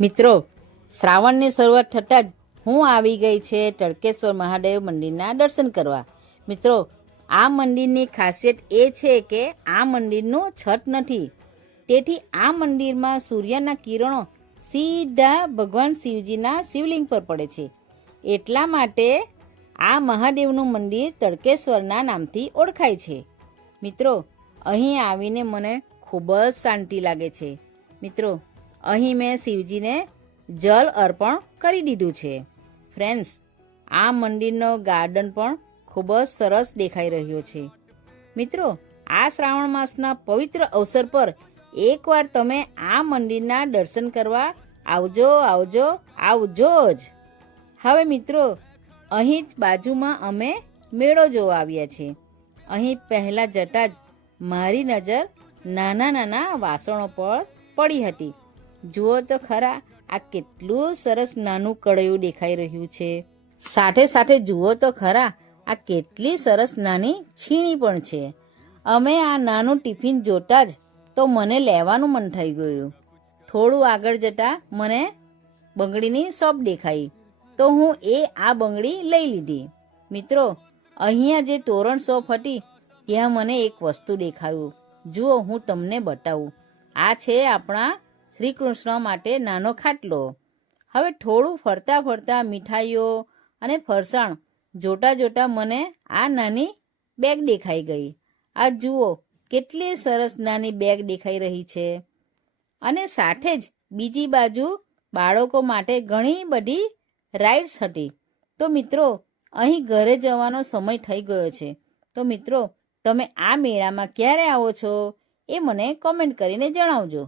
મિત્રો, શ્રાવણની શરૂઆત થતાં જ હું આવી ગઈ છે તડકેશ્વર મહાદેવ મંદિરના દર્શન કરવા. મિત્રો, આ મંદિરની ખાસિયત એ છે કે આ મંદિરનું છત નથી, તેથી આ મંદિરમાં સૂર્યના કિરણો સીધા ભગવાન શિવજીના શિવલિંગ પર પડે છે. એટલા માટે આ મહાદેવનું મંદિર તડકેશ્વરના નામથી ઓળખાય છે. મિત્રો, અહીં આવીને મને ખૂબ જ શાંતિ લાગે છે. મિત્રો, અહીં મેં શિવજીને જલ અર્પણ કરી દીધું છે. ફ્રેન્ડ્સ, આ મંદિરનો ગાર્ડન પણ ખૂબ જ સરસ દેખાઈ રહ્યો છે. મિત્રો, આ શ્રાવણ માસના પવિત્ર અવસર પર એકવાર તમે આ મંદિરના દર્શન કરવા આવજો આવજો આવજો જ. હવે મિત્રો, અહીં જ બાજુમાં અમે મેળો જોવા આવ્યા છીએ. અહીં પહેલાં જતાં જ મારી નજર નાના નાના વાસણો પર પડી હતી. જુઓ તો ખરા, આ કેટલું સરસ નાનું કળિયું દેખાઈ રહ્યું છે. સાથે સાથે જુઓ તો ખરા, આ કેટલી સરસ નાની છીણી પણ છે. અમે આ નાનું ટિફિન જોતાં જ તો મને લેવાનું મન થઈ ગયું. થોડું આગળ જતાં મને બંગડીની શોપ દેખાઈ, તો હું આ બંગડી લઈ લીધી. મિત્રો, અહીંયા જે તોરણ શોપ હતી ત્યાં મને એક વસ્તુ દેખાયું. જુઓ, હું તમને બતાવું. આ છે આપણા શ્રી કૃષ્ણ માટે નાનો ખાટલો. હવે થોડું ફરતા ફરતા મીઠાઈઓ અને ફરસાણ જોતા જોતા મને આ નાની બેગ દેખાઈ ગઈ. આ જુઓ, કેટલી સરસ નાની બેગ દેખાઈ રહી છે. અને સાથે જ બીજી બાજુ બાળકો માટે ઘણી બધી રાઇડ્સ હતી. તો મિત્રો, અહીં ઘરે જવાનો સમય થઈ ગયો છે. તો મિત્રો, તમે આ મેળામાં ક્યારે આવો છો એ મને કોમેન્ટ કરીને જણાવજો.